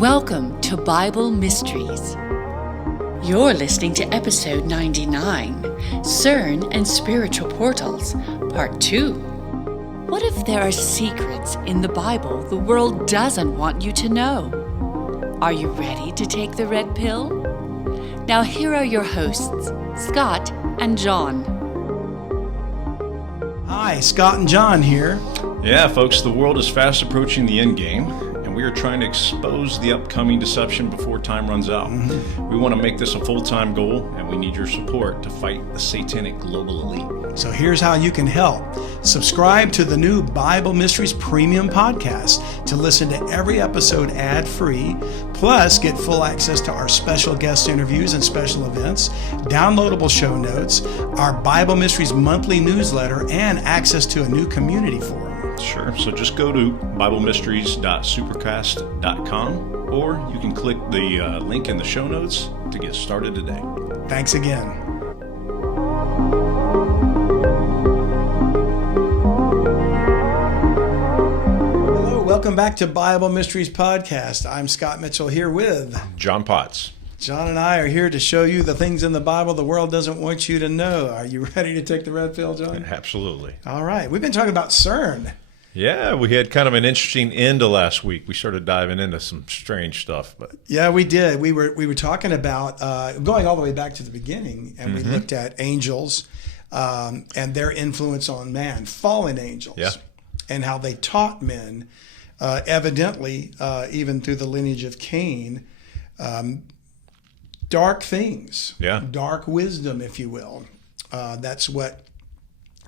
Welcome to Bible Mysteries. You're listening to episode 99, CERN and Spiritual Portals, part 2. What if there are secrets in the Bible the world doesn't want you to know? Are you ready to take the red pill? Now here are your hosts, Scott and John. Hi, Scott and John here. Yeah, folks, the world is fast approaching the end game, and we are trying to expose the upcoming deception before time runs out. We want to make this a full-time goal, and we need your support to fight the satanic global elite. So here's how you can help. Subscribe to the new Bible Mysteries Premium podcast to listen to every episode ad-free, plus get full access to our special guest interviews and special events, downloadable show notes, our Bible Mysteries monthly newsletter, and access to a new community forum. Sure, so just go to biblemysteries.supercast.com, or you can click the link in the show notes to get started today. Thanks again. Welcome back to Bible Mysteries Podcast. I'm Scott Mitchell here with John Potts. John and I are here to show you the things in the Bible the world doesn't want you to know. Are you ready to take the red pill, John? Absolutely. All right. We've been talking about CERN. Yeah, we had kind of an interesting end to last week. We started diving into some strange stuff, but yeah, we did. We were talking about going all the way back to the beginning, and we looked at angels and their influence on man, fallen angels, and how they taught men. Evidently, even through the lineage of Cain, dark things, dark wisdom, if you will. That's what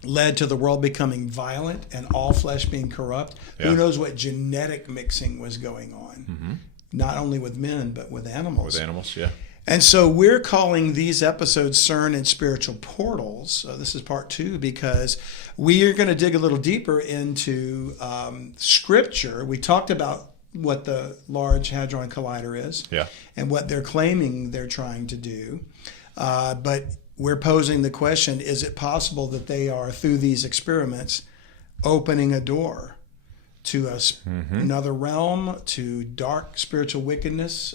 led to the world becoming violent and all flesh being corrupt. Who knows what genetic mixing was going on, not only with men, but with animals. With animals, yeah. And so we're calling these episodes CERN and Spiritual Portals. This is part 2 because we are going to dig a little deeper into Scripture. We talked about what the Large Hadron Collider is and what they're claiming they're trying to do. But we're posing the question, is it possible that they are, through these experiments, opening a door to another realm, to dark spiritual wickedness,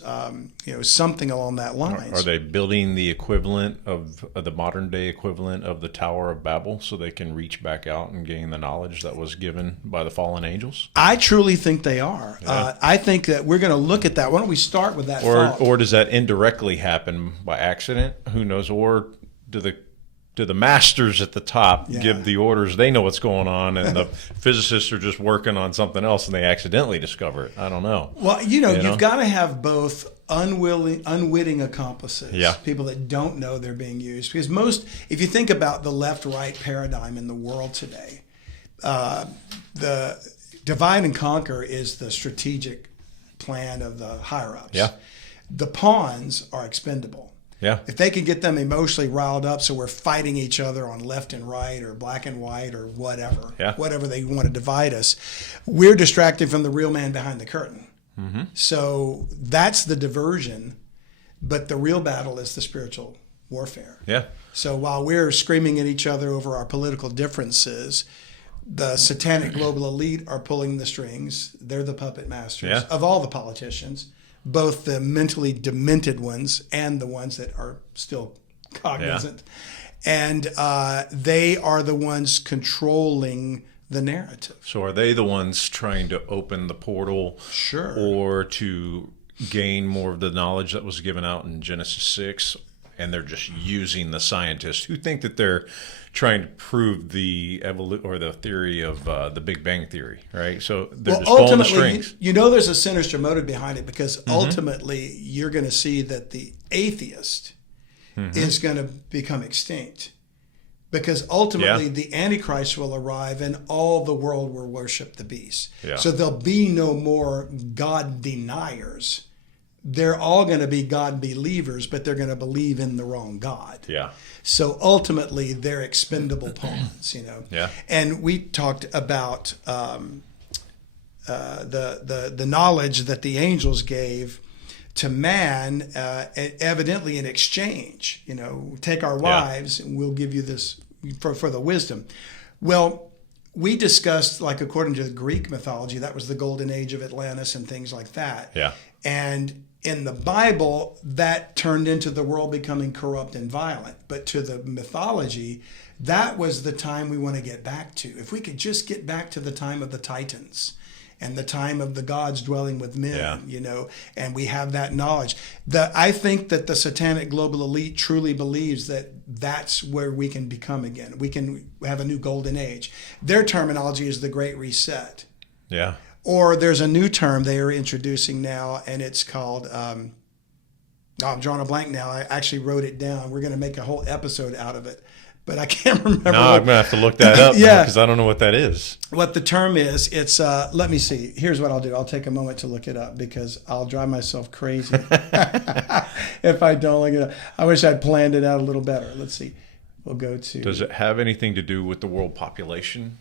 something along that line. Are they building the equivalent of the modern day equivalent of the Tower of Babel so they can reach back out and gain the knowledge that was given by the fallen angels? I truly think they are. Yeah. I think that we're going to look at that. Why don't we start with that thought? Or does that indirectly happen by accident? Who knows? Or do the masters at the top give the orders? They know what's going on, and the physicists are just working on something else, and they accidentally discover it. I don't know. Well, you've got to have both unwitting accomplices, people that don't know they're being used. Because if you think about the left-right paradigm in the world today, the divide and conquer is the strategic plan of the higher-ups. Yeah. The pawns are expendable. Yeah. If they can get them emotionally riled up so we're fighting each other on left and right or black and white or whatever they want to divide us, we're distracted from the real man behind the curtain. So that's the diversion, but the real battle is the spiritual warfare. Yeah. So while we're screaming at each other over our political differences, the satanic global elite are pulling the strings. They're the puppet masters of all the politicians, both the mentally demented ones and the ones that are still cognizant. And they are the ones controlling the narrative. So are they the ones trying to open the portal? Sure. Or to gain more of the knowledge that was given out in Genesis 6? And they're just using the scientists who think that they're trying to prove the the theory of the Big Bang Theory, right? So they're just pulling the strings. There's a sinister motive behind it because ultimately you're going to see that the atheist is going to become extinct because ultimately the Antichrist will arrive and all the world will worship the beast. Yeah. So there'll be no more God deniers. They're all going to be God believers, but they're going to believe in the wrong God. Yeah. So ultimately, they're expendable pawns, Yeah. And we talked about the knowledge that the angels gave to man, evidently in exchange. Take our wives, and we'll give you this for the wisdom. Well, we discussed, like, according to the Greek mythology, that was the golden age of Atlantis and things like that. Yeah. And in the Bible, that turned into the world becoming corrupt and violent. But to the mythology, that was the time we want to get back to. If we could just get back to the time of the Titans and the time of the gods dwelling with men, and we have that knowledge. I think that the satanic global elite truly believes that that's where we can become again. We can have a new golden age. Their terminology is the Great Reset. Yeah. Or there's a new term they are introducing now, and it's called, I'm drawing a blank now. I actually wrote it down. We're going to make a whole episode out of it, but I can't remember. No, I'm going to have to look that up because I don't know what that is. What the term is, it's, let me see. Here's what I'll do. I'll take a moment to look it up because I'll drive myself crazy if I don't look it up. I wish I'd planned it out a little better. Let's see. We'll go to... Does it have anything to do with the world population?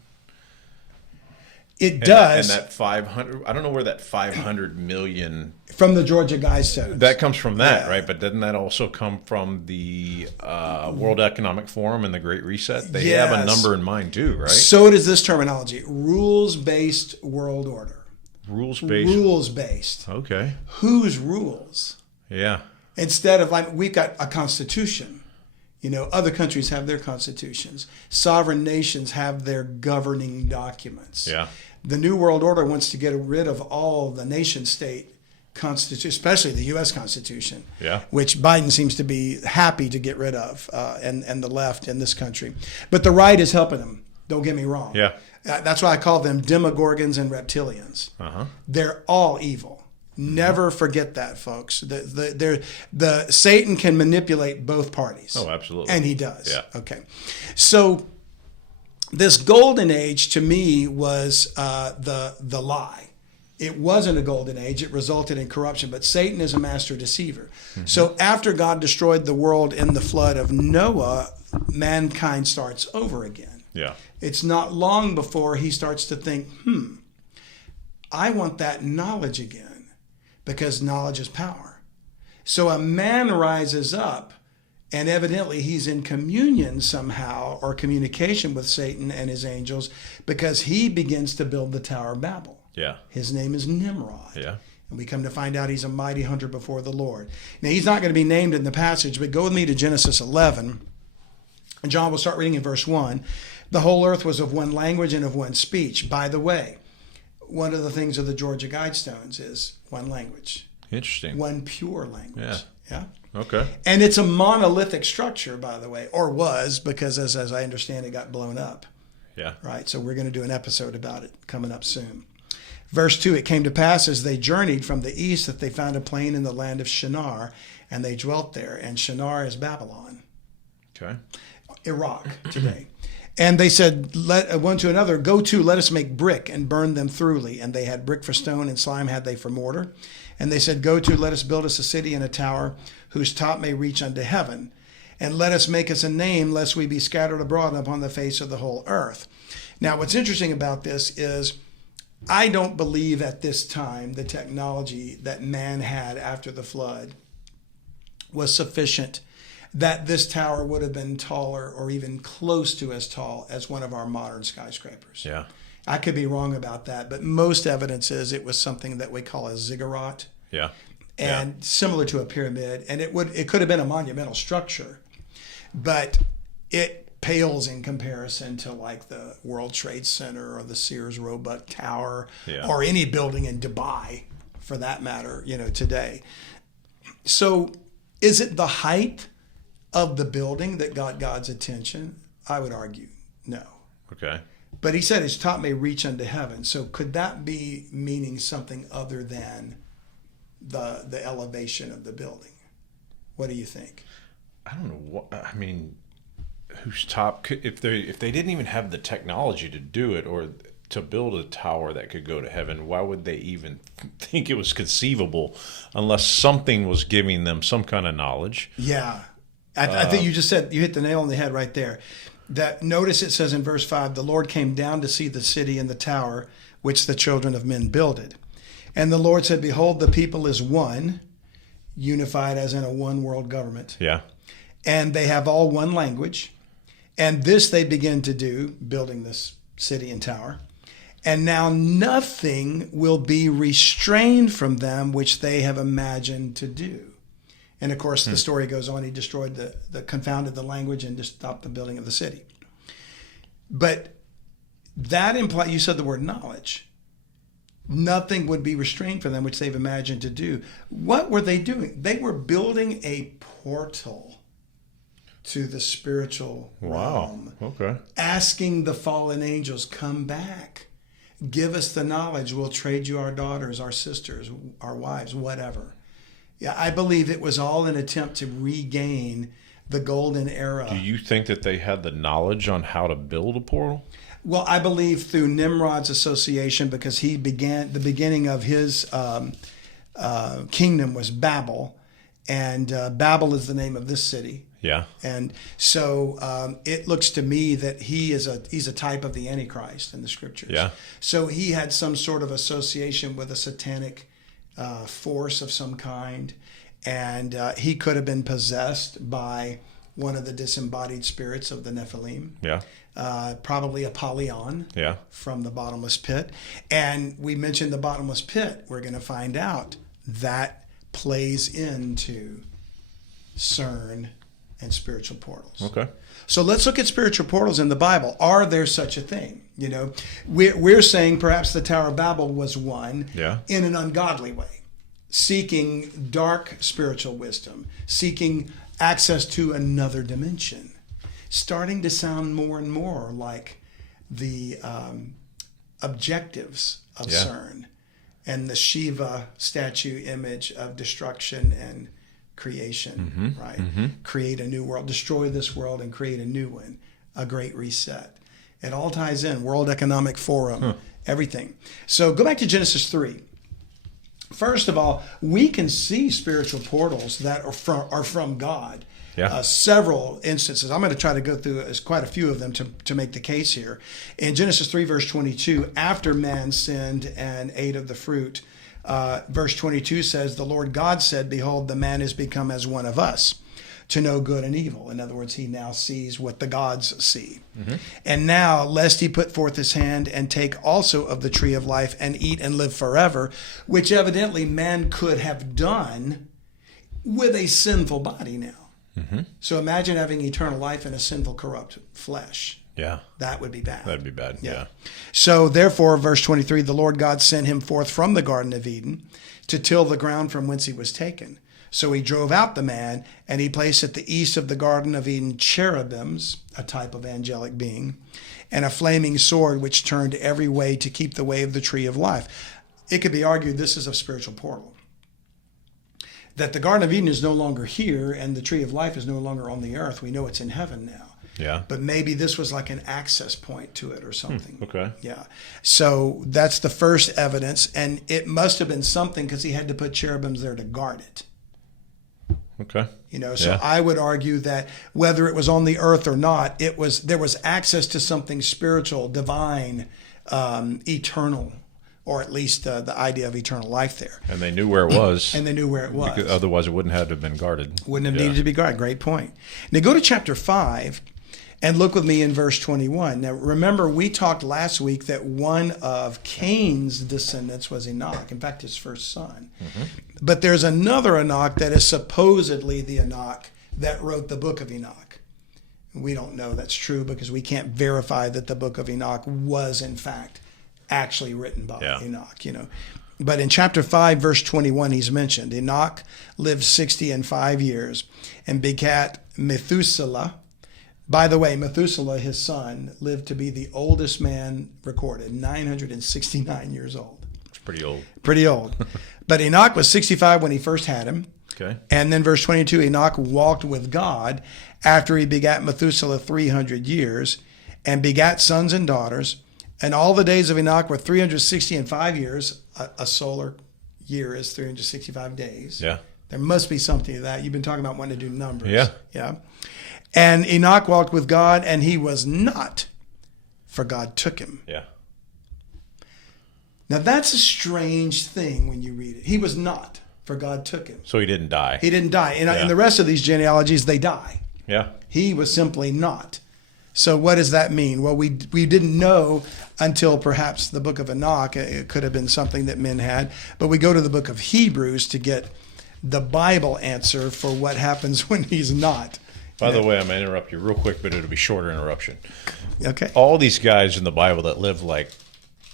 It does. And that 500, I don't know where that 500 million... From the Georgia Guidestones. That comes from that, right? But doesn't that also come from the World Economic Forum and the Great Reset? They have a number in mind too, right? So does this terminology. Rules-based world order. Rules-based? Rules-based. Okay. Whose rules? Yeah. Instead of, like, we've got a constitution. Other countries have their constitutions. Sovereign nations have their governing documents. Yeah. The New World Order wants to get rid of all the nation-state constitution, especially the U.S. Constitution, which Biden seems to be happy to get rid of, and the left in this country. But the right is helping them. Don't get me wrong. Yeah. That's why I call them demogorgons and reptilians. Uh-huh. They're all evil. Never forget that, folks. The Satan can manipulate both parties. Oh, absolutely. And he does. Yeah. Okay. So this golden age to me was the lie. It wasn't a golden age. It resulted in corruption. But Satan is a master deceiver. Mm-hmm. So after God destroyed the world in the flood of Noah, mankind starts over again. Yeah. It's not long before he starts to think, I want that knowledge again. Because knowledge is power. So a man rises up, and evidently he's in communion somehow or communication with Satan and his angels because he begins to build the Tower of Babel. Yeah. His name is Nimrod. Yeah. And we come to find out he's a mighty hunter before the Lord. Now, he's not going to be named in the passage, but go with me to Genesis 11. And John will start reading in verse 1. The whole earth was of one language and of one speech. By the way, one of the things of the Georgia Guidestones is one language. Interesting. One pure language. Yeah. Okay. And it's a monolithic structure, by the way, or was, because as I understand it got blown up. Yeah. Right. So we're going to do an episode about it coming up soon. Verse 2, it came to pass as they journeyed from the east that they found a plain in the land of Shinar, and they dwelt there. And Shinar is Babylon. Okay. Iraq today. And they said, one to another, go to, let us make brick and burn them thoroughly. And they had brick for stone and slime had they for mortar. And they said, go to, let us build us a city and a tower whose top may reach unto heaven. And let us make us a name, lest we be scattered abroad upon the face of the whole earth. Now, what's interesting about this is I don't believe at this time the technology that man had after the flood was sufficient that this tower would have been taller or even close to as tall as one of our modern skyscrapers. Yeah. I could be wrong about that, but most evidence is it was something that we call a ziggurat. Yeah. And similar to a pyramid, and it could have been a monumental structure, but it pales in comparison to like the World Trade Center or the Sears Roebuck Tower or any building in Dubai for that matter, today. So is it the height of the building that got God's attention? I would argue no. Okay. But he said his top may reach unto heaven. So could that be meaning something other than the elevation of the building? What do you think? I don't know. Whose top? If they didn't even have the technology to do it or to build a tower that could go to heaven, why would they even think it was conceivable unless something was giving them some kind of knowledge? Yeah. I think you hit the nail on the head right there. That notice it says in verse 5, the Lord came down to see the city and the tower which the children of men builded. And the Lord said, behold, the people is one, unified as in a one world government. Yeah. And they have all one language. And this they begin to do, building this city and tower. And now nothing will be restrained from them which they have imagined to do. And of course, the story goes on. He destroyed confounded the language and just stopped the building of the city. But that implies, you said the word knowledge. Nothing would be restrained from them which they've imagined to do. What were they doing? They were building a portal to the spiritual realm. Okay. Asking the fallen angels, come back. Give us the knowledge. We'll trade you our daughters, our sisters, our wives, whatever. Yeah, I believe it was all an attempt to regain the golden era. Do you think that they had the knowledge on how to build a portal? Well, I believe through Nimrod's association, because the beginning of his kingdom was Babel, and Babel is the name of this city. Yeah. And so it looks to me that he's a type of the Antichrist in the scriptures. Yeah. So he had some sort of association with a satanic force of some kind, and he could have been possessed by one of the disembodied spirits of the Nephilim. Yeah. Probably Apollyon. Yeah. From the bottomless pit. And we mentioned the bottomless pit. We're going to find out that plays into CERN and spiritual portals. Okay. So let's look at spiritual portals in the Bible. Are there such a thing? You know, we're saying perhaps the Tower of Babel was one in an ungodly way, seeking dark spiritual wisdom, seeking access to another dimension, starting to sound more and more like the objectives of CERN and the Shiva statue image of destruction and creation, right? Mm-hmm. Create a new world, destroy this world and create a new one, a great reset. It all ties in, World Economic Forum, everything. So go back to Genesis 3. First of all, we can see spiritual portals that are from God. Yeah. Several instances. I'm going to try to go through quite a few of them to make the case here. In Genesis 3, verse 22, after man sinned and ate of the fruit, verse 22 says, the Lord God said, behold, the man is become as one of us, to know good and evil. In other words, he now sees what the gods see. Mm-hmm. And now, lest he put forth his hand and take also of the tree of life and eat and live forever, which evidently man could have done with a sinful body now. Mm-hmm. So imagine having eternal life in a sinful, corrupt flesh. Yeah. That would be bad. That'd be bad, yeah. So therefore, verse 23, the Lord God sent him forth from the Garden of Eden to till the ground from whence he was taken. So he drove out the man, and he placed at the east of the Garden of Eden cherubims, a type of angelic being, and a flaming sword which turned every way to keep the way of the tree of life. It could be argued this is a spiritual portal. That the Garden of Eden is no longer here, and the tree of life is no longer on the earth. We know it's in heaven now. Yeah. But maybe this was like an access point to it or something. Okay. Yeah. So that's the first evidence, and it must have been something because he had to put cherubims there to guard it. Okay. You know, so I would argue that whether it was on the earth or not, there was access to something spiritual, divine, eternal, or at least the idea of eternal life there. And they knew where it was. And they knew where it was. Because otherwise it wouldn't have to have been guarded. Wouldn't have needed to be guarded. Great point. Now go to chapter 5 and look with me in verse 21. Now remember, we talked last week that one of Cain's descendants was Enoch. In fact, his first son. Mm-hmm. But there's another Enoch that is supposedly the Enoch that wrote the book of Enoch. We don't know that's true because we can't verify that the book of Enoch was in fact actually written by Enoch, you know. But in chapter 5, verse 21, he's mentioned, Enoch lived 65 years and begat Methuselah. By the way, Methuselah, his son, lived to be the oldest man recorded, 969 years old. It's pretty old. Pretty old. But Enoch was 65 when he first had him. Okay. And then verse 22, Enoch walked with God after he begat Methuselah 300 years and begat sons and daughters. And all the days of Enoch were 360 and 5 years. A solar year is 365 days. Yeah. There must be something to that. You've been talking about wanting to do numbers. Yeah. Yeah. And Enoch walked with God, and he was not, for God took him. Yeah. Now that's a strange thing when you read it. He was not, for God took him. So he didn't die. He didn't die. In the rest of these genealogies, they die. Yeah. He was simply not. So what does that mean? Well, we didn't know until perhaps the book of Enoch. It could have been something that men had. But we go to the book of Hebrews to get the Bible answer for what happens when he's not. By the way, I'm going to interrupt you real quick, but it'll be shorter interruption. Okay. All these guys in the Bible that live like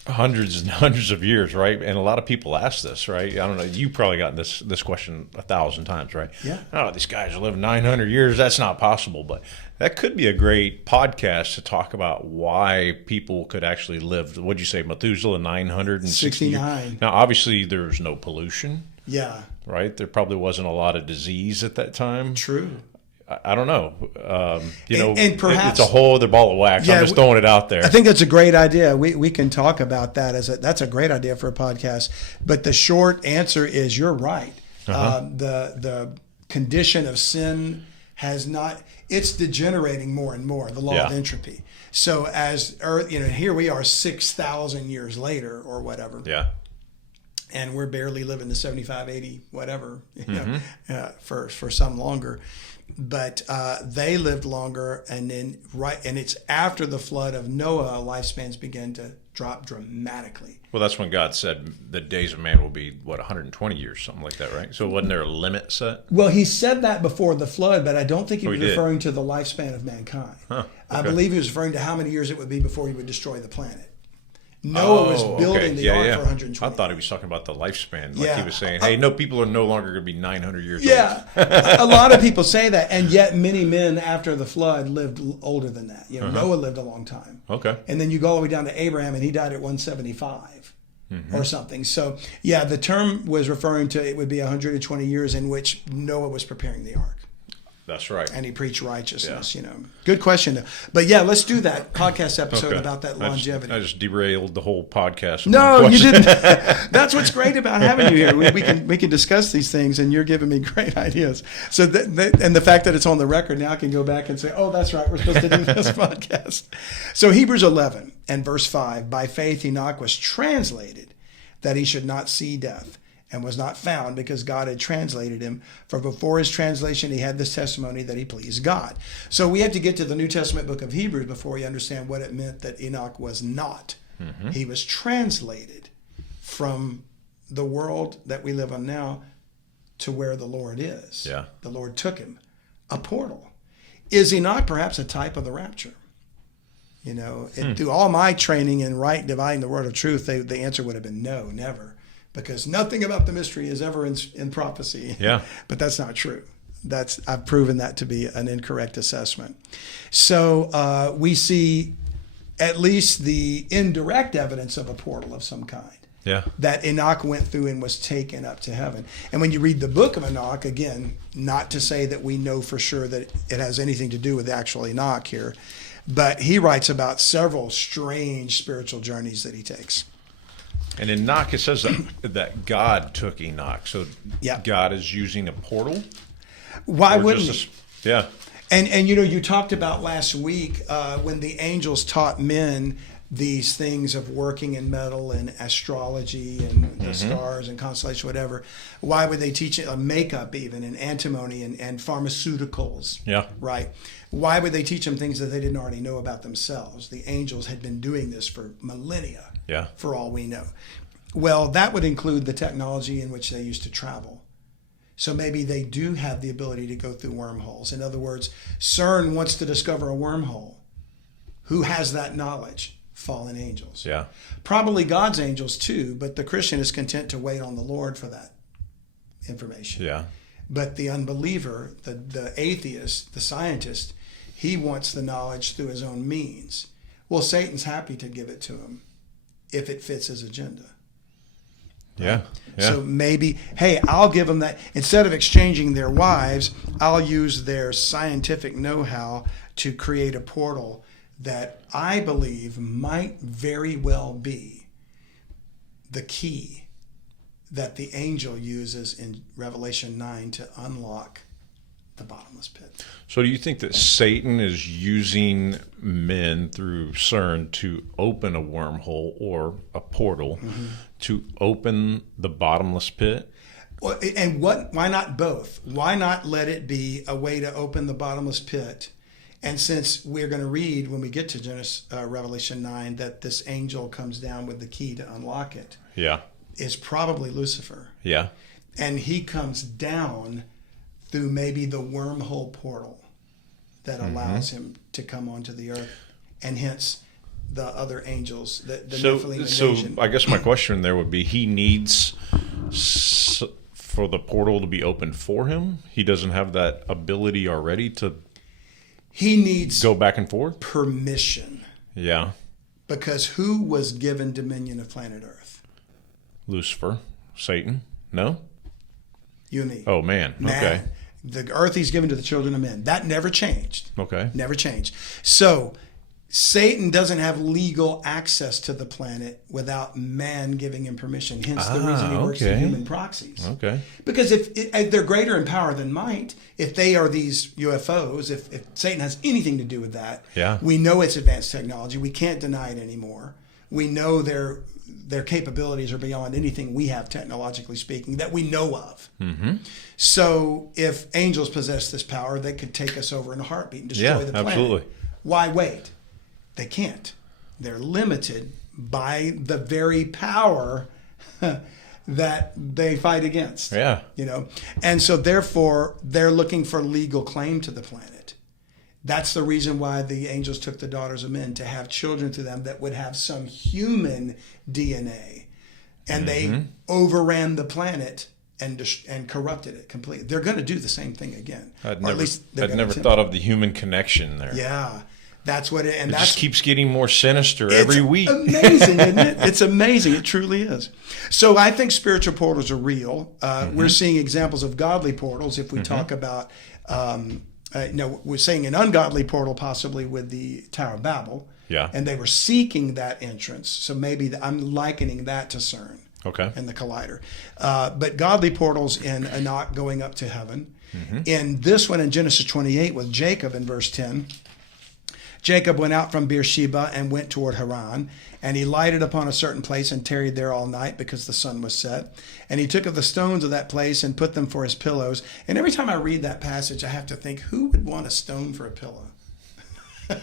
hundreds and hundreds of years, right? And a lot of people ask this, right? I don't know. You probably gotten this question 1,000 times, right? Yeah. Oh, these guys live 900 years. That's not possible. But that could be a great podcast to talk about why people could actually live. What'd you say, Methuselah, 960 years? 69. Now, obviously, there's no pollution. Yeah. Right? There probably wasn't a lot of disease at that time. True. I don't know. And perhaps, it's a whole other ball of wax. Yeah, I'm just throwing it out there. I think that's a great idea. We can talk about that that's a great idea for a podcast. But the short answer is you're right. The condition of sin has not. It's degenerating more and more. The law of entropy. So as Earth, here we are 6,000 years later or whatever. Yeah. And we're barely living to 75, 80, whatever, for some longer. But they lived longer, and then and it's after the flood of Noah, lifespans began to drop dramatically. Well, that's when God said the days of man will be 120 years, something like that, right? So wasn't there a limit set? Well, he said that before the flood, but I don't think he was referring to the lifespan of mankind. Huh, okay. I believe he was referring to how many years it would be before he would destroy the planet. Noah was building the ark for 120. I thought he was talking about the lifespan. Like Yeah. he was saying, hey, people are no longer going to be 900 years old. Yeah. A lot of people say that, and yet many men after the flood lived older than that. Noah lived a long time. Okay. And then you go all the way down to Abraham, and he died at 175 or something. So, yeah, the term was referring to it would be 120 years in which Noah was preparing the ark. That's right. And he preached righteousness, Good question. But yeah, let's do that podcast episode about that longevity. I just derailed the whole podcast. No, you didn't. That's what's great about having you here. We can discuss these things, and you're giving me great ideas. So, and the fact that it's on the record now, I can go back and say, oh, that's right, we're supposed to do this podcast. So Hebrews 11 and verse 5, by faith Enoch was translated that he should not see death, and was not found because God had translated him. For before his translation, he had this testimony that he pleased God. So we have to get to the New Testament book of Hebrews before we understand what it meant that Enoch was not. He was translated from the world that we live on now to where the Lord is. Yeah. The Lord took him. A portal. Is Enoch perhaps a type of the rapture? Through all my training in dividing the word of truth, the answer would have been no, never. Because nothing about the mystery is ever in prophecy. Yeah. But that's not true. I've proven that to be an incorrect assessment. So we see at least the indirect evidence of a portal of some kind. Yeah. That Enoch went through and was taken up to heaven. And when you read the book of Enoch, again, not to say that we know for sure that it has anything to do with actual Enoch here, but he writes about several strange spiritual journeys that he takes. And in Enoch, it says that God took Enoch. So God is using a portal? Why wouldn't he? Yeah. And you talked about last week when the angels taught men these things of working in metal and astrology and the stars and constellations, whatever. Why would they teach makeup even and antimony and pharmaceuticals? Yeah. Right. Why would they teach them things that they didn't already know about themselves? The angels had been doing this for millennia. Yeah. For all we know. Well, that would include the technology in which they used to travel. So maybe they do have the ability to go through wormholes. In other words, CERN wants to discover a wormhole. Who has that knowledge? Fallen angels. Yeah. Probably God's angels too, but the Christian is content to wait on the Lord for that information. Yeah. But the unbeliever, the atheist, the scientist, he wants the knowledge through his own means. Well, Satan's happy to give it to him if it fits his agenda. Yeah. So maybe, hey, I'll give them that. Instead of exchanging their wives, I'll use their scientific know-how to create a portal that I believe might very well be the key that the angel uses in Revelation 9 to unlock the bottomless pit. So do you think that Satan is using men through CERN to open a wormhole or a portal to open the bottomless pit? Well, and why not both? Why not let it be a way to open the bottomless pit And since we're going to read when we get to Revelation 9 that this angel comes down with the key to unlock it, is probably Lucifer. Yeah. And he comes down through maybe the wormhole portal that allows him to come onto the earth, and hence the other angels, the Nephilim invasion. So I guess my question there would be, he needs for the portal to be opened for him? He doesn't have that ability already to he needs go back and forth? Permission. Yeah. Because who was given dominion of planet Earth? Lucifer. Satan? No? You and me. Oh, man. Okay. The earth he's given to the children of men. That never changed. Okay. Never changed. So Satan doesn't have legal access to the planet without man giving him permission. Hence the reason he works in human proxies. Okay. Because if they're greater in power than might, if they are these UFOs, if Satan has anything to do with that, we know it's advanced technology. We can't deny it anymore. We know their capabilities are beyond anything we have, technologically speaking, that we know of. Mm-hmm. So if angels possess this power, they could take us over in a heartbeat and destroy the planet. Absolutely. Why wait? They can't. They're limited by the very power that they fight against. Yeah. And so therefore they're looking for legal claim to the planet. That's the reason why the angels took the daughters of men, to have children to them that would have some human DNA. And they overran the planet and corrupted it completely. They're going to do the same thing again. I'd never thought of the human connection there. Yeah. That's what it just keeps getting more sinister every week. It's amazing, isn't it? It's amazing. It truly is. So I think spiritual portals are real. We're seeing examples of godly portals. If we talk about, we're seeing an ungodly portal possibly with the Tower of Babel. Yeah. And they were seeking that entrance. So maybe I'm likening that to CERN. Okay. And the Collider. But godly portals in Enoch going up to heaven. In this one in Genesis 28 with Jacob in verse 10. Jacob went out from Beersheba and went toward Haran, and he lighted upon a certain place and tarried there all night because the sun was set. And he took of the stones of that place and put them for his pillows. And every time I read that passage, I have to think, who would want a stone for a pillow?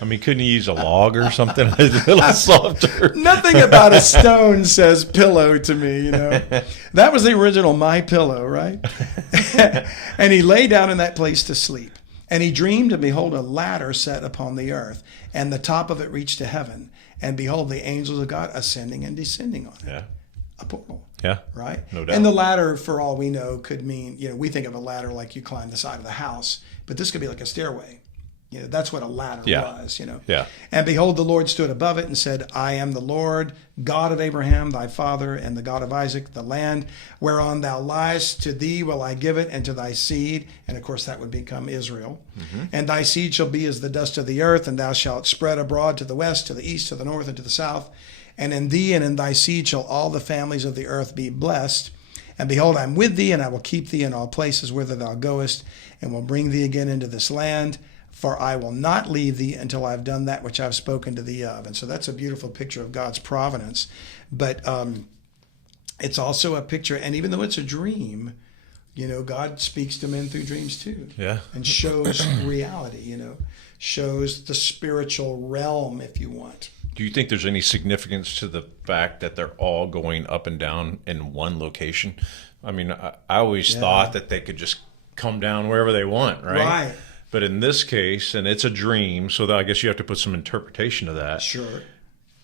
I mean, couldn't you use a log or something a little softer? Nothing about a stone says pillow to me, That was the original My Pillow, right? And he lay down in that place to sleep. And he dreamed, and behold, a ladder set upon the earth, and the top of it reached to heaven. And behold, the angels of God ascending and descending on it. Yeah. A portal. Yeah. Right? No doubt. And the ladder, for all we know, could mean, we think of a ladder like you climb the side of the house, but this could be like a stairway. That's what a ladder was, Yeah. And behold, the Lord stood above it and said, I am the Lord, God of Abraham, thy father, and the God of Isaac. The land whereon thou liest, to thee will I give it, and to thy seed. And of course, that would become Israel. And thy seed shall be as the dust of the earth, and thou shalt spread abroad to the west, to the east, to the north, and to the south. And in thee and in thy seed shall all the families of the earth be blessed. And behold, I am with thee, and I will keep thee in all places whither thou goest, and will bring thee again into this land. For I will not leave thee until I have done that which I have spoken to thee of. And so that's a beautiful picture of God's providence. But it's also a picture, and even though it's a dream, God speaks to men through dreams too. Yeah. And shows reality, shows the spiritual realm, if you want. Do you think there's any significance to the fact that they're all going up and down in one location? I mean, I always thought that they could just come down wherever they want, right? Right. But in this case, and it's a dream, so that I guess you have to put some interpretation to that. Sure.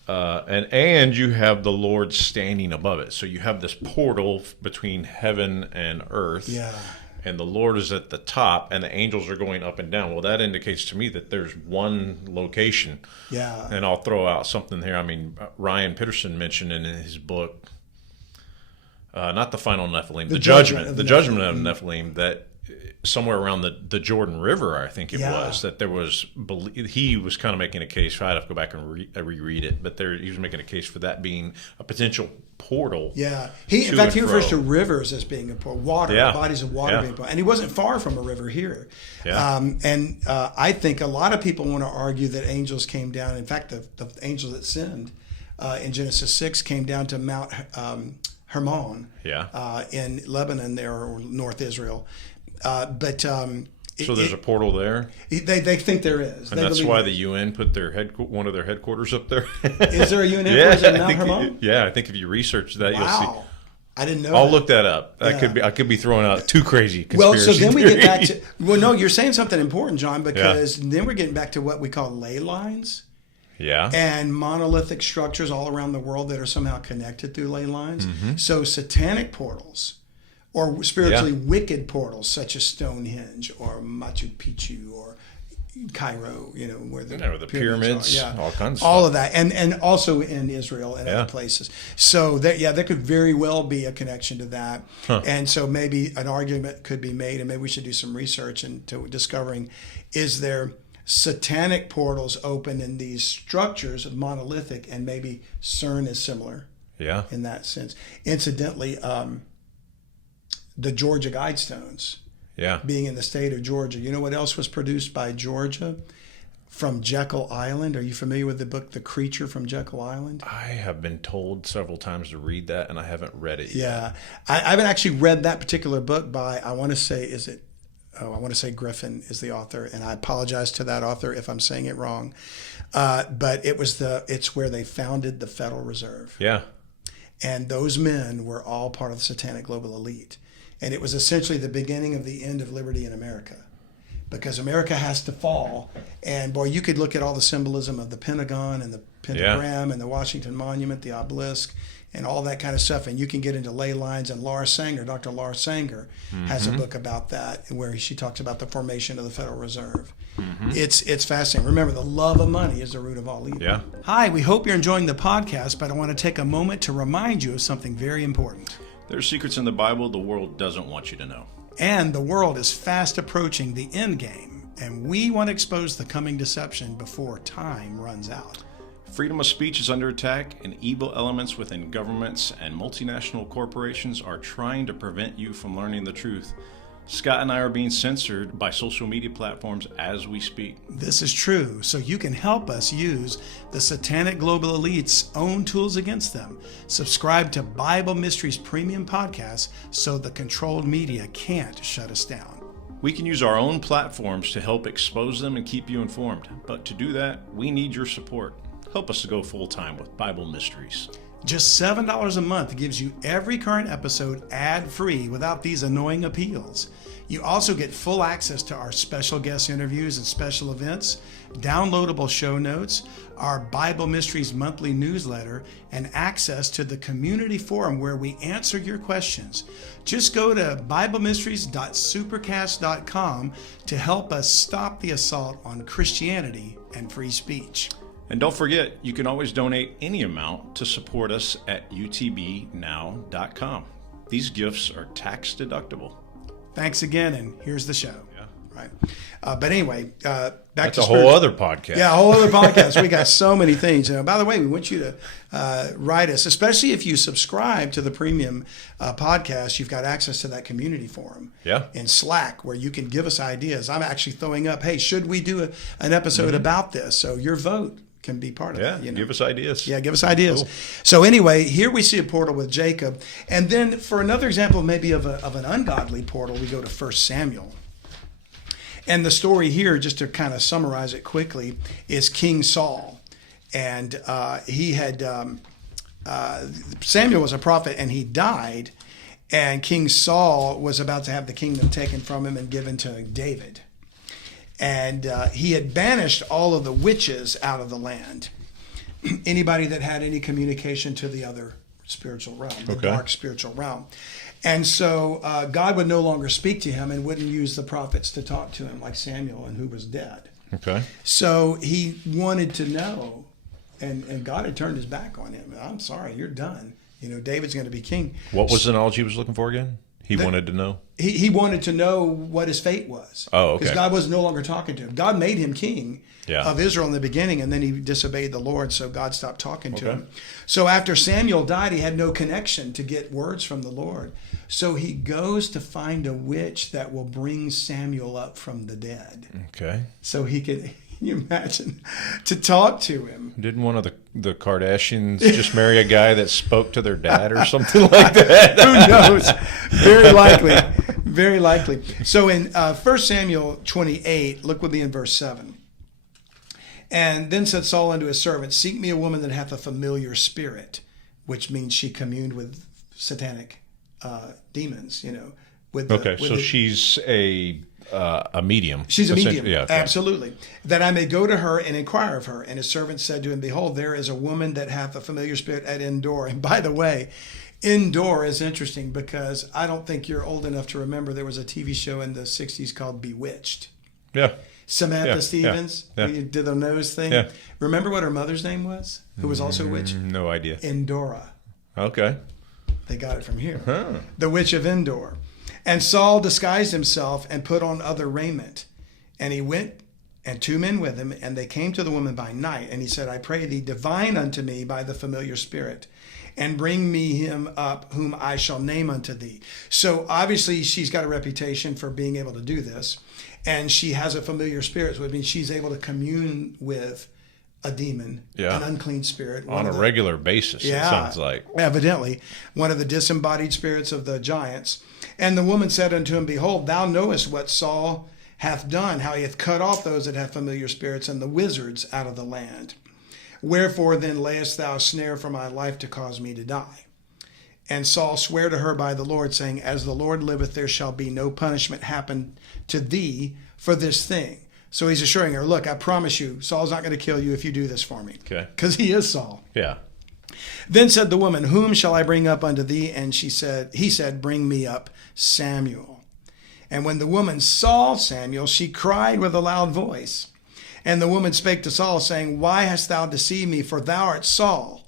And you have the Lord standing above it. So you have this portal between heaven and earth. Yeah. And the Lord is at the top, and the angels are going up and down. Well, that indicates to me that there's one location. Yeah. And I'll throw out something here. I mean, Ryan Peterson mentioned in his book, not the final Nephilim, the judgment of the Nephilim, that somewhere around the Jordan River, I think it was, that there was, he was kind of making a case for, I'd have to go back and reread it, but he was making a case for that being a potential portal. Yeah. In fact, he refers to rivers as being a portal, bodies of water being a portal. And he wasn't far from a river here. Yeah. I think a lot of people want to argue that angels came down. In fact, the angels that sinned in Genesis 6 came down to Mount Hermon in Lebanon there, or North Israel. But So there's a portal there? They think there is. And that's why the UN put one of their headquarters up there? Is there a UN headquarters at Mount Hermon? Yeah, I think if you research that, you'll see. I didn't know I'll look that up. I could be throwing out too crazy conspiracy Well, so then we get back theory. to... Well, no, you're saying something important, John, because then we're getting back to what we call ley lines. Yeah. And monolithic structures all around the world that are somehow connected through ley lines. So satanic portals or spiritually wicked portals such as Stonehenge or Machu Picchu or Cairo, where the pyramids are. all kinds of all stuff. of that, and also in Israel and other places. So there could very well be a connection to that, and so maybe an argument could be made, and maybe we should do some research into discovering, is there satanic portals open in these structures, monolithic, and maybe CERN is similar. Yeah. In that sense. Incidentally, the Georgia Guidestones. Yeah. Being in the state of Georgia. You know what else was produced by Georgia? From Jekyll Island. Are you familiar with the book The Creature from Jekyll Island? I have been told several times to read that, and I haven't read it yet. Yeah. I haven't actually read that particular book by, I want to say Griffin is the author, and I apologize to that author if I'm saying it wrong. But it's where they founded the Federal Reserve. Yeah. And those men were all part of the satanic global elite. And it was essentially the beginning of the end of liberty in America. Because America has to fall. And boy, you could look at all the symbolism of the Pentagon and the pentagram and the Washington Monument, the obelisk, and all that kind of stuff. And you can get into ley lines. And Dr. Laura Sanger, has a book about that where she talks about the formation of the Federal Reserve. It's fascinating. Remember, the love of money is the root of all evil. Yeah. Hi, we hope you're enjoying the podcast, but I want to take a moment to remind you of something very important. There are secrets in the Bible the world doesn't want you to know. And the world is fast approaching the end game, and we want to expose the coming deception before time runs out. Freedom of speech is under attack, and evil elements within governments and multinational corporations are trying to prevent you from learning the truth. Scott and I are being censored by social media platforms as we speak. This is true, so you can help us use the satanic global elite's own tools against them. Subscribe to Bible Mysteries Premium Podcast so the controlled media can't shut us down. We can use our own platforms to help expose them and keep you informed. But to do that, we need your support. Help us to go full-time with Bible Mysteries. Just $7 a month gives you every current episode ad-free without these annoying appeals. You also get full access to our special guest interviews and special events, downloadable show notes, our Bible Mysteries monthly newsletter, and access to the community forum where we answer your questions. Just go to biblemysteries.supercast.com to help us stop the assault on Christianity and free speech. And don't forget, you can always donate any amount to support us at utbnow.com. These gifts are tax deductible. Thanks again, and here's the show. Yeah. Right. But anyway, back That's to a whole other podcast. Yeah, a whole other podcast. We got so many things. By the way, we want you to write us, especially if you subscribe to the premium podcast. You've got access to that community forum in Slack where you can give us ideas. I'm actually throwing up, hey, should we do an episode about this? So your vote can be part of that. Give us ideas. Yeah, give us ideas. Cool. So anyway, here we see a portal with Jacob. And then for another example maybe of an ungodly portal, we go to 1 Samuel. And the story here, just to kind of summarize it quickly, is King Saul. And he had, Samuel was a prophet and he died. And King Saul was about to have the kingdom taken from him and given to David. And he had banished all of the witches out of the land. Anybody that had any communication to the other spiritual realm, the dark spiritual realm. And so God would no longer speak to him and wouldn't use the prophets to talk to him like Samuel, and who was dead. Okay. So he wanted to know, and God had turned his back on him. I'm sorry, you're done. David's going to be king. What was the knowledge he was looking for again? He wanted to know? He wanted to know what his fate was. Oh, okay. Because God was no longer talking to him. God made him king of Israel in the beginning, and then he disobeyed the Lord, so God stopped talking to him. So after Samuel died, he had no connection to get words from the Lord. So he goes to find a witch that will bring Samuel up from the dead. Okay. So he could, can you imagine, to talk to him. Didn't one of the Kardashians just marry a guy that spoke to their dad or something like that? Who knows? Very likely. Very likely. So in 1 Samuel 28, look with me in verse 7. And then said Saul unto his servant, seek me a woman that hath a familiar spirit, which means she communed with satanic demons, She's a medium. She's a medium, Yeah, okay. Absolutely. That I may go to her and inquire of her. And his servant said to him, behold, there is a woman that hath a familiar spirit at Endor. And by the way, Endor is interesting because I don't think you're old enough to remember there was a TV show in the 60s called Bewitched. Yeah. Samantha Stevens, who did the nose thing. Yeah. Remember what her mother's name was, who was also a witch? No idea. Endora. Okay. They got it from here. Huh. The witch of Endor. And Saul disguised himself and put on other raiment. And he went, and 2 men with him, and they came to the woman by night. And he said, I pray thee, divine unto me by the familiar spirit, and bring me him up whom I shall name unto thee. So obviously she's got a reputation for being able to do this. And she has a familiar spirit, so it means she's able to commune with a demon, an unclean spirit. On a regular basis, it sounds like. Evidently, one of the disembodied spirits of the giants. And the woman said unto him, behold, thou knowest what Saul hath done, how he hath cut off those that have familiar spirits and the wizards out of the land. Wherefore then layest thou a snare for my life to cause me to die? And Saul sware to her by the Lord, saying, as the Lord liveth, there shall be no punishment happen to thee for this thing. So he's assuring her, look, I promise you, Saul's not going to kill you if you do this for me. Okay. Because he is Saul. Yeah. Then said the woman, whom shall I bring up unto thee? And he said, bring me up Samuel. And when the woman saw Samuel, she cried with a loud voice. And the woman spake to Saul, saying, why hast thou deceived me? For thou art Saul.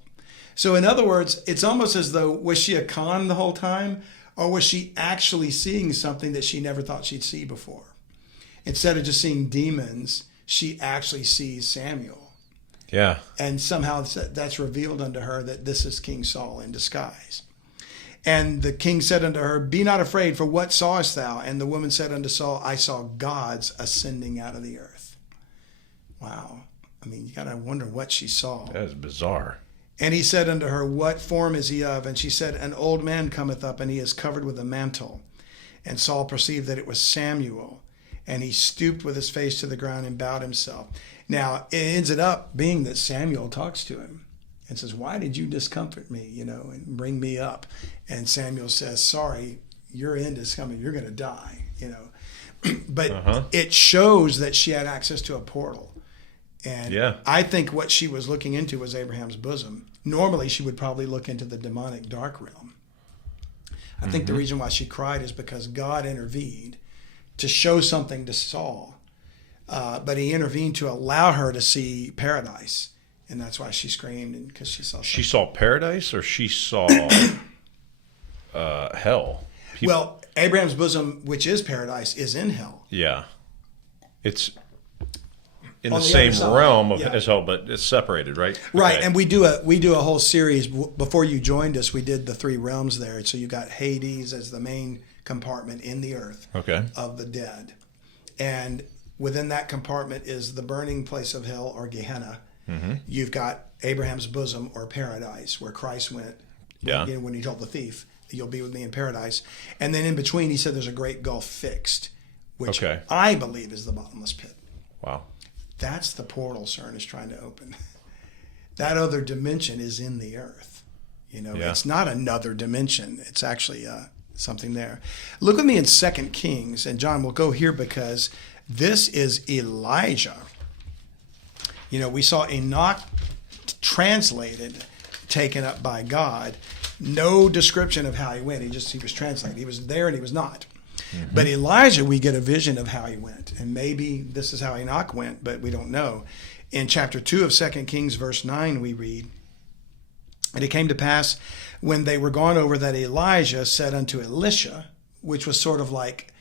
So in other words, it's almost as though, was she a con the whole time? Or was she actually seeing something that she never thought she'd see before? Instead of just seeing demons, she actually sees Samuel. Yeah. And somehow that's revealed unto her that this is King Saul in disguise. And the king said unto her, be not afraid, for what sawest thou? And the woman said unto Saul, I saw gods ascending out of the earth. Wow. I mean, you got to wonder what she saw. That is bizarre. And he said unto her, what form is he of? And she said, an old man cometh up, and he is covered with a mantle. And Saul perceived that it was Samuel. And he stooped with his face to the ground and bowed himself. Now, it ends up being that Samuel talks to him and says, why did you discomfort me, and bring me up? And Samuel says, sorry, your end is coming. You're going to die, But it shows that she had access to a portal. And I think what she was looking into was Abraham's bosom. Normally, she would probably look into the demonic dark realm. I think the reason why she cried is because God intervened to show something to Saul. But he intervened to allow her to see paradise. And that's why she screamed, because she saw something. She saw paradise, or she saw hell? Well, Abraham's bosom, which is paradise, is in hell. Yeah. It's in On the the same other side. realm Yeah. as hell, but it's separated, right? Right, Okay. and we do a whole series. Before you joined us, we did the 3 realms there. So you got Hades as the main compartment in the earth of the dead. And within that compartment is the burning place of hell, or Gehenna. You've got Abraham's bosom, or paradise, where Christ went when he told the thief, you'll be with me in paradise. And then in between, he said there's a great gulf fixed, which I believe is the bottomless pit. Wow. That's the portal CERN is trying to open. That other dimension is in the earth. It's not another dimension. It's actually something there. Look with me in 2 Kings, and John, we'll go here because this is Elijah. We saw Enoch translated, taken up by God. No description of how he went. He was translated. He was there and he was not. But Elijah, we get a vision of how he went. And maybe this is how Enoch went, but we don't know. In chapter 2 of 2 Kings, verse 9, we read, and it came to pass when they were gone over that Elijah said unto Elisha, which was sort of like,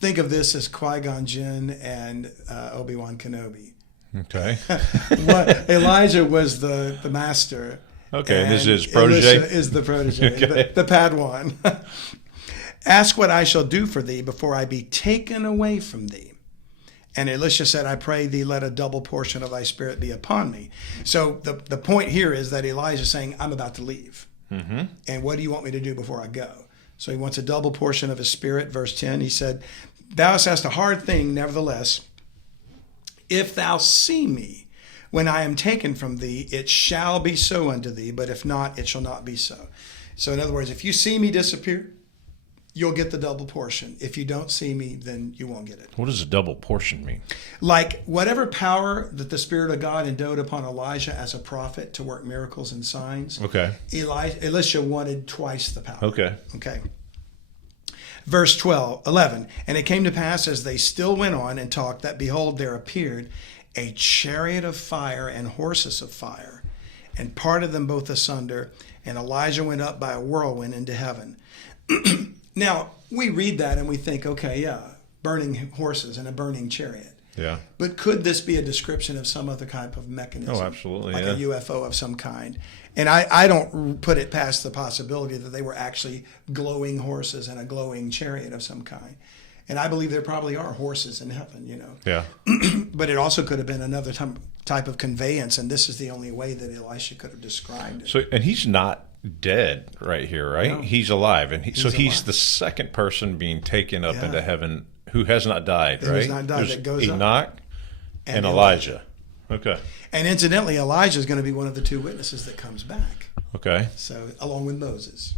think of this as Qui-Gon Jinn and Obi-Wan Kenobi. Okay. Elijah was the master. Okay, and this is protege? Elisha is the protege, Okay. the Padawan. Ask what I shall do for thee before I be taken away from thee. And Elisha said, I pray thee, let a double portion of thy spirit be upon me. So the point here is that Elijah is saying, I'm about to leave. And what do you want me to do before I go? So he wants a double portion of his spirit. Verse 10, he said, thou hast asked a hard thing, nevertheless. If thou see me when I am taken from thee, it shall be so unto thee, but if not, it shall not be so. So in other words, if you see me disappear, you'll get the double portion. If you don't see me, then you won't get it. What does a double portion mean? Like whatever power that the Spirit of God endowed upon Elijah as a prophet to work miracles and signs, Okay. Elisha wanted twice the power. Okay. Okay. Verse 11, and it came to pass as they still went on and talked that, behold, there appeared a chariot of fire and horses of fire, and parted them both asunder, and Elijah went up by a whirlwind into heaven. Now, we read that and we think, okay, yeah, burning horses and a burning chariot. Yeah. But could this be a description of some other type of mechanism? Oh, absolutely. Like yeah. a UFO of some kind. And I don't put it past the possibility that they were actually glowing horses and a glowing chariot of some kind. And I believe there probably are horses in heaven, you know. Yeah. But it also could have been another type of conveyance, and this is the only way that Elisha could have described it. So, and he's not dead right here, right? No. He's alive, and he's alive. the second person being taken up Yeah. into heaven who has not died, Who right? has not died, There's that goes up. Enoch and Elijah. Elijah. Okay. And incidentally, Elijah is going to be one of the two witnesses that comes back. Okay. So, along with Moses.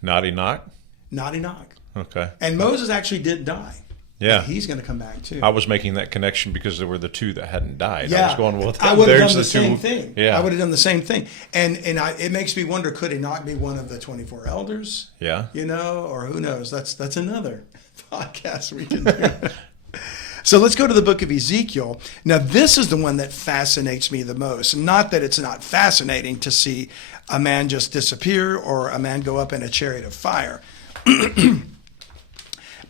Not Enoch. Not Enoch. Okay. And Moses actually did die. Yeah. But he's going to come back too. I was making that connection because there were the two that hadn't died. Yeah, I was going, well, I would have there's done the same two. thing. Yeah. I would have done the same thing. And it makes me wonder, could Enoch be one of the 24 elders? Yeah. You know, or who knows? That's another podcast we can do. So let's go to the book of Ezekiel. Now, this is the one that fascinates me the most. Not that it's not fascinating to see a man just disappear or a man go up in a chariot of fire.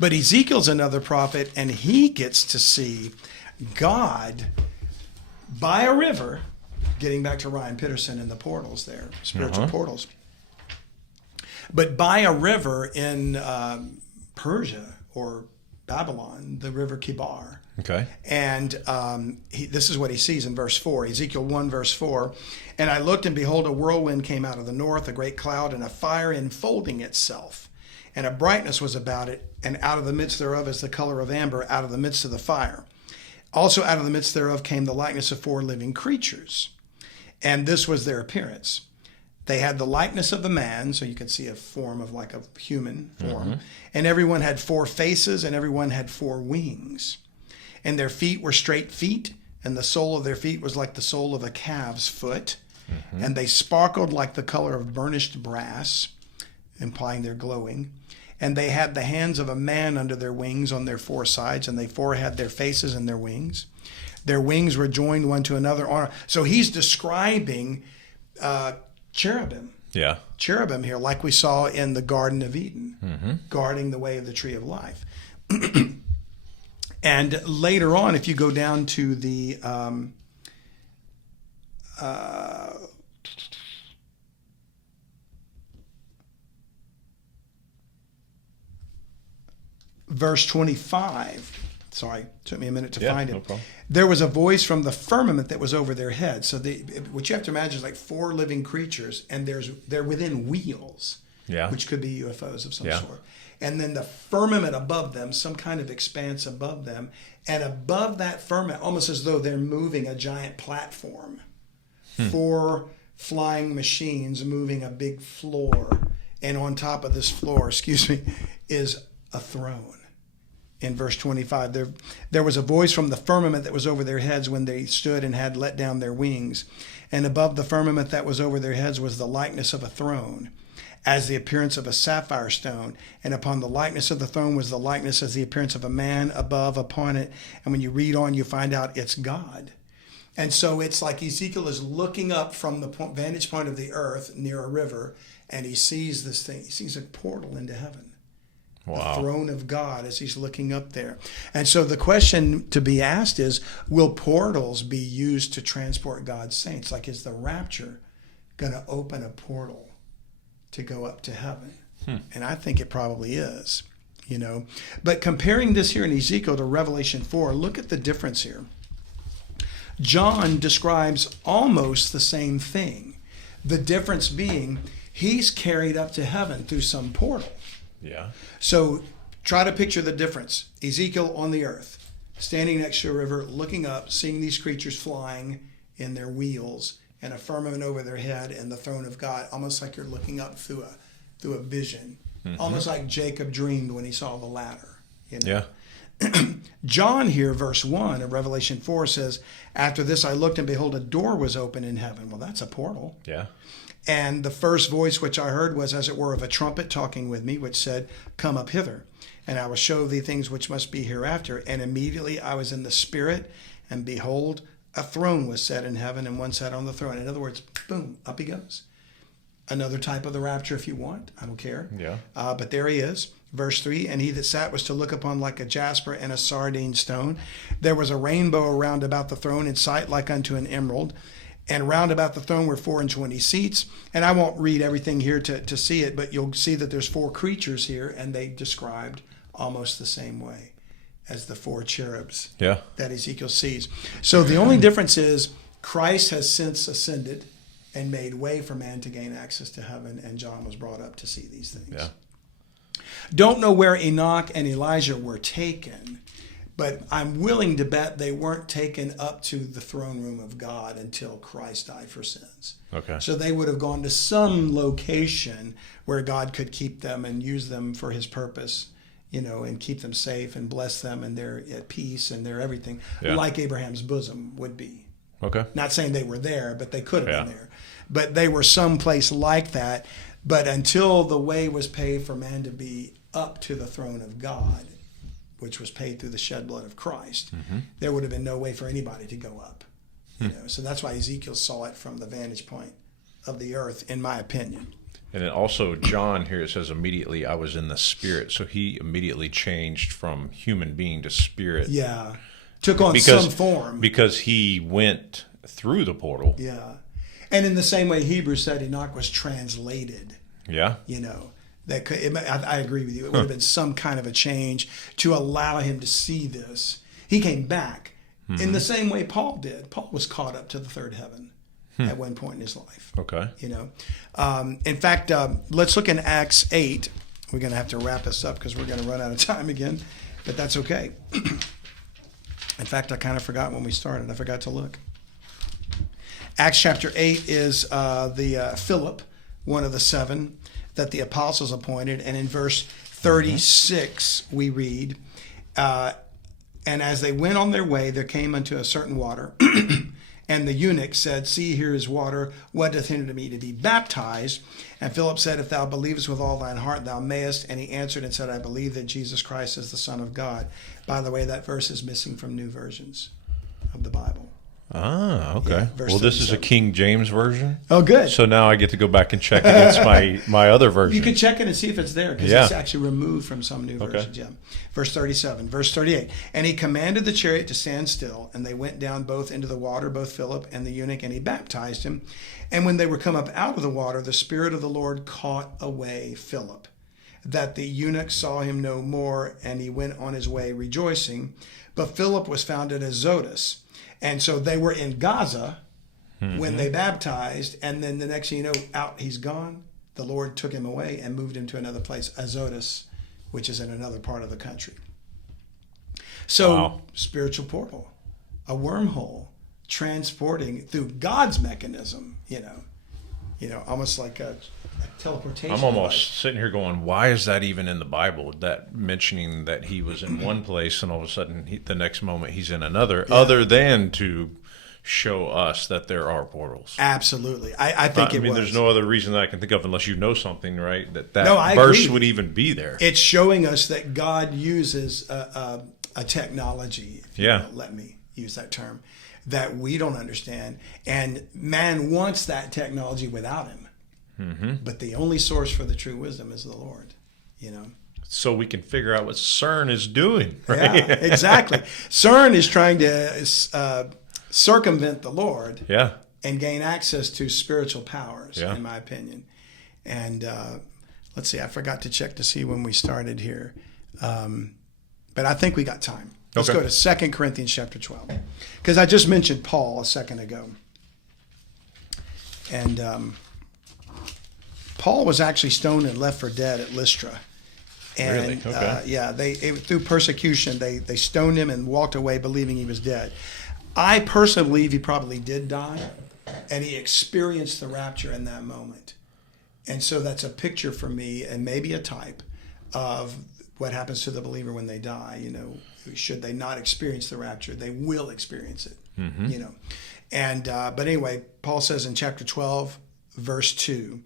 But Ezekiel's another prophet, and he gets to see God by a river, getting back to Ryan Pitterson and the portals there, spiritual portals. But by a river in Persia or Babylon, the river Kibar. Okay. And this is what he sees in verse 4, Ezekiel 1, verse 4. And I looked, and behold, a whirlwind came out of the north, a great cloud, and a fire enfolding itself. And a brightness was about it, and out of the midst thereof is the color of amber, out of the midst of the fire. Also out of the midst thereof came the likeness of 4 living creatures. And this was their appearance. They had the likeness of a man, so you could see a form of like a human form. And everyone had 4 faces, and everyone had 4 wings. And their feet were straight feet, and the sole of their feet was like the sole of a calf's foot. And they sparkled like the color of burnished brass, implying they're glowing. And they had the hands of a man under their wings on their 4 sides, and they 4 had their faces and their wings. Their wings were joined one to another. So he's describing cherubim. Yeah. Cherubim here, like we saw in the Garden of Eden, guarding the way of the tree of life. And later on, if you go down to the verse 25, sorry, took me a minute to find it. No problem. There was a voice from the firmament that was over their heads. So what you have to imagine is like 4 living creatures, and they're within wheels, which could be UFOs of some sort. And then the firmament above them, some kind of expanse above them, and above that firmament, almost as though they're moving a giant platform. 4 flying machines moving a big floor, and on top of this floor, is a throne. In verse 25, there was a voice from the firmament that was over their heads when they stood and had let down their wings. And above the firmament that was over their heads was the likeness of a throne, as the appearance of a sapphire stone. And upon the likeness of the throne was the likeness as the appearance of a man above upon it. And when you read on, you find out it's God. And so it's like Ezekiel is looking up from the vantage point of the earth near a river, and he sees this thing. He sees a portal into heaven. Wow. The throne of God as he's looking up there. And so the question to be asked is, will portals be used to transport God's saints? Like, is the rapture going to open a portal to go up to heaven? And I think it probably is, you know. But comparing this here in Ezekiel to Revelation 4, look at the difference here. John describes almost the same thing. The difference being he's carried up to heaven through some portal. Yeah. So try to picture the difference. Ezekiel on the earth, standing next to a river, looking up, seeing these creatures flying in their wheels and a firmament over their head and the throne of God, almost like you're looking up through a vision, almost like Jacob dreamed when he saw the ladder. You know? Yeah. John here, verse 1 of Revelation 4 says, after this I looked and behold a door was open in heaven. Well, that's a portal. Yeah. And the first voice which I heard was as it were of a trumpet talking with me, which said, come up hither, and I will show thee things which must be hereafter. And immediately I was in the Spirit, and behold, a throne was set in heaven, and one sat on the throne. In other words, boom, up he goes. Another type of the rapture if you want. I don't care. Yeah. But there he is. Verse 3, and he that sat was to look upon like a jasper and a sardine stone. There was a rainbow around about the throne in sight like unto an emerald. And round about the throne were 24 seats. And I won't read everything here to see it, but you'll see that there's 4 creatures here, and they described almost the same way as the 4 cherubs that Ezekiel sees. So the only difference is Christ has since ascended and made way for man to gain access to heaven, and John was brought up to see these things. Yeah. Don't know where Enoch and Elijah were taken, but I'm willing to bet they weren't taken up to the throne room of God until Christ died for sins. Okay. So they would have gone to some location where God could keep them and use them for his purpose, you know, and keep them safe and bless them, and they're at peace and they're everything, like Abraham's bosom would be. Okay. Not saying they were there, but they could have been there. But they were someplace like that. But until the way was paid for man to be up to the throne of God, which was paid through the shed blood of Christ, there would have been no way for anybody to go up. You know, so that's why Ezekiel saw it from the vantage point of the earth, in my opinion. And then also John here, it says immediately I was in the Spirit. So he immediately changed from human being to spirit. Yeah. Took on some form. Because he went through the portal. Yeah. And in the same way Hebrews said Enoch was translated. Yeah. You know, that could, I agree with you. It would have been some kind of a change to allow him to see this. He came back in the same way Paul did. Paul was caught up to the third heaven at one point in his life. Okay. You know, in fact, let's look in Acts 8. We're going to have to wrap this up because we're going to run out of time again, but that's okay. In fact, I kind of forgot when we started. I forgot to look. Acts chapter 8 is the Philip, one of the 7 that the apostles appointed. And in verse 36, we read, and as they went on their way, there came unto a certain water. And the eunuch said, see, here is water. What doth hinder me to be baptized? And Philip said, if thou believest with all thine heart, thou mayest. And he answered and said, I believe that Jesus Christ is the Son of God. By the way, that verse is missing from new versions of the Bible. Ah, okay. Yeah, well, this is a King James version. Oh, good. So now I get to go back and check against my other version. You can check it and see if it's there, because it's actually removed from some new versions. Yeah. Verse 37, verse 38. And he commanded the chariot to stand still, and they went down both into the water, both Philip and the eunuch, and he baptized him. And when they were come up out of the water, the Spirit of the Lord caught away Philip, that the eunuch saw him no more, and he went on his way rejoicing. But Philip was found at Azotus. And so they were in Gaza when they baptized, and then the next thing you know, out he's gone. The Lord took him away and moved him to another place, Azotus, which is in another part of the country. So, spiritual portal, a wormhole, transporting through God's mechanism, you know, almost like a teleportation. I'm almost sitting here going, why is that even in the Bible? That mentioning that he was in one place and all of a sudden the next moment he's in another, other than to show us that there are portals. Absolutely. I think it was. There's no other reason that I can think of unless you know something, right? That verse would even be there. It's showing us that God uses a technology, if you will, let me use that term, that we don't understand. And man wants that technology without him. But the only source for the true wisdom is the Lord, you know. So we can figure out what CERN is doing, right? Yeah, exactly. CERN is trying to circumvent the Lord and gain access to spiritual powers, in my opinion. And let's see, I forgot to check to see when we started here. But I think we got time. Let's go to 2 Corinthians chapter 12. Because I just mentioned Paul a second ago. And Paul was actually stoned and left for dead at Lystra. And Really? Okay. through persecution, they stoned him and walked away believing he was dead. I personally believe he probably did die, and he experienced the rapture in that moment. And so that's a picture for me, and maybe a type of what happens to the believer when they die. You know, should they not experience the rapture, they will experience it. Mm-hmm. You know, and but anyway, Paul says in chapter 12, verse 2.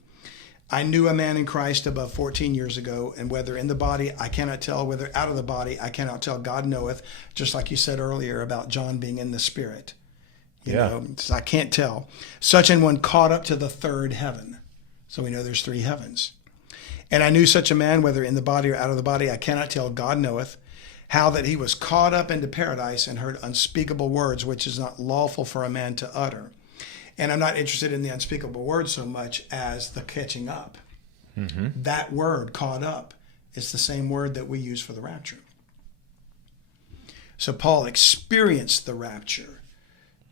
I knew a man in Christ above 14 years ago, and whether in the body I cannot tell, whether out of the body I cannot tell, God knoweth, just like you said earlier about John being in the Spirit. You know, I can't tell. Such an one caught up to the third heaven. So we know there's three heavens. And I knew such a man, whether in the body or out of the body, I cannot tell, God knoweth, how that he was caught up into paradise and heard unspeakable words, which is not lawful for a man to utter. And I'm not interested in the unspeakable word so much as the catching up. Mm-hmm. That word, caught up, is the same word that we use for the rapture. So Paul experienced the rapture.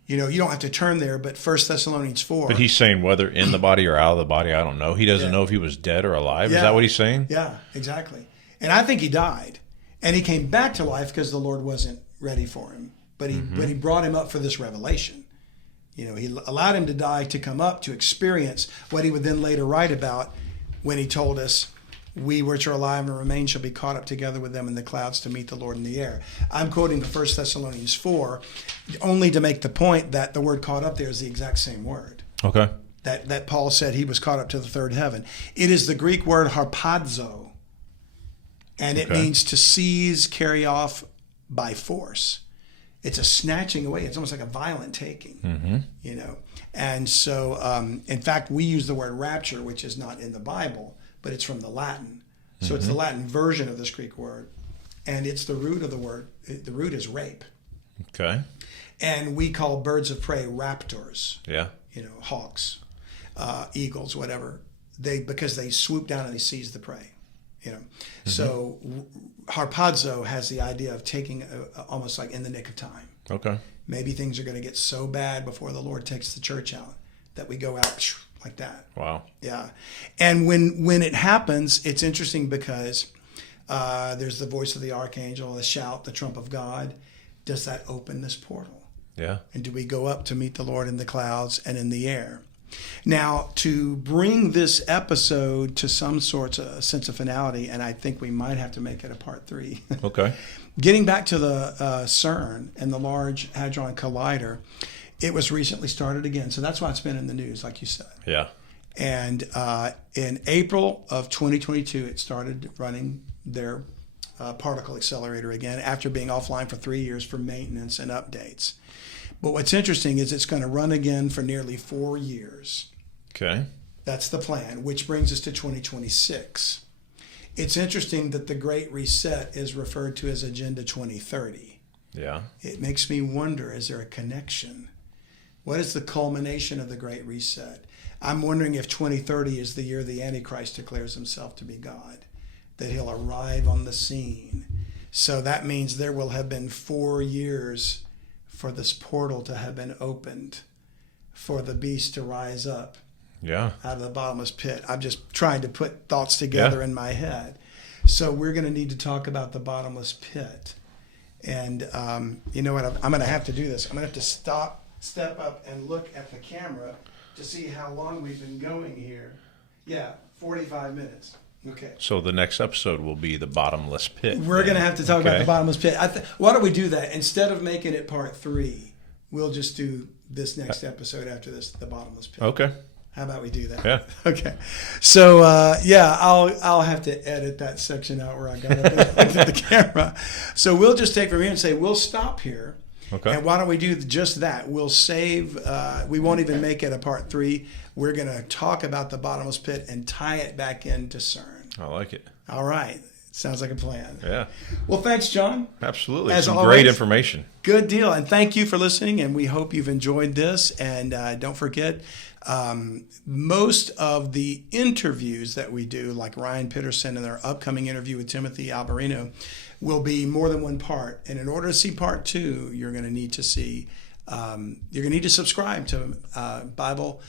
You know, you don't have to turn there, but 1 Thessalonians 4. But he's saying whether in the body or out of the body, I don't know. He doesn't know if he was dead or alive. Is that what he's saying? Yeah, exactly. And I think he died. And he came back to life because the Lord wasn't ready for him. But he brought him up for this revelation. You know, he allowed him to die to come up to experience what he would then later write about when he told us, we which are alive and remain shall be caught up together with them in the clouds to meet the Lord in the air. I'm quoting from 1 Thessalonians 4 only to make the point that the word caught up there is the exact same word. Okay. That Paul said he was caught up to the third heaven. It is the Greek word harpazo, and it means to seize, carry off by force. It's a snatching away. It's almost like a violent taking, you know. And so, in fact, we use the word rapture, which is not in the Bible, but it's from the Latin. So it's the Latin version of this Greek word. And it's the root of the word. The root is rape. Okay. And we call birds of prey raptors. Yeah. You know, hawks, eagles, whatever. Because they swoop down and they seize the prey. You know, so harpazo has the idea of taking almost like in the nick of time. Okay. Maybe things are going to get so bad before the Lord takes the church out that we go out like that. Wow. Yeah. And when it happens, it's interesting because there's the voice of the archangel, the shout, the trump of God. Does that open this portal? Yeah. And do we go up to meet the Lord in the clouds and in the air? Now, to bring this episode to some sort of sense of finality, and I think we might have to make it a part 3. Okay. Getting back to the CERN and the Large Hadron Collider, it was recently started again. So that's why it's been in the news, like you said. Yeah. And in April of 2022, it started running their particle accelerator again after being offline for 3 years for maintenance and updates. But what's interesting is it's going to run again for nearly 4 years. Okay. That's the plan, which brings us to 2026. It's interesting that the Great Reset is referred to as Agenda 2030. Yeah. It makes me wonder, is there a connection? What is the culmination of the Great Reset? I'm wondering if 2030 is the year the Antichrist declares himself to be God, that he'll arrive on the scene. So that means there will have been 4 years for this portal to have been opened, for the beast to rise up out of the bottomless pit. I'm just trying to put thoughts together in my head. So we're going to need to talk about the bottomless pit. And you know what? I'm going to have to do this. I'm going to have to step up and look at the camera to see how long we've been going here. Yeah, 45 minutes. Okay. So the next episode will be the bottomless pit. We're going to have to talk about the bottomless pit. Why don't we do that? Instead of making it part 3, we'll just do this next episode after this, the bottomless pit. Okay. How about we do that? Yeah. Okay. So, I'll have to edit that section out where I got up and the camera. So we'll just take from here and say, we'll stop here. Okay. And why don't we do just that? We'll save, we won't even make it a part 3. We're going to talk about the bottomless pit and tie it back into CERN. I like it. All right. Sounds like a plan. Yeah. Well, thanks, John. Absolutely. As Some always, great information. Good deal. And thank you for listening. And we hope you've enjoyed this. And don't forget, most of the interviews that we do, like Ryan Pitterson and our upcoming interview with Timothy Alberino, will be more than one part. And in order to see part 2, you're going to need to subscribe to Bible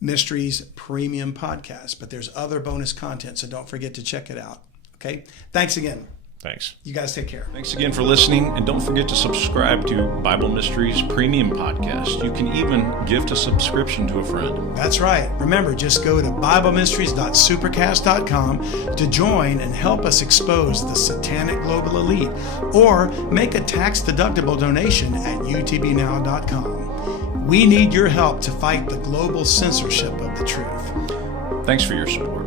Mysteries Premium Podcast. But there's other bonus content, so don't forget to check it out. Okay? Thanks again. Thanks. You guys take care. Thanks again for listening, and don't forget to subscribe to Bible Mysteries Premium Podcast. You can even gift a subscription to a friend. That's right. Remember, just go to BibleMysteries.supercast.com to join and help us expose the satanic global elite, or make a tax-deductible donation at utbnow.com. We need your help to fight the global censorship of the truth. Thanks for your support.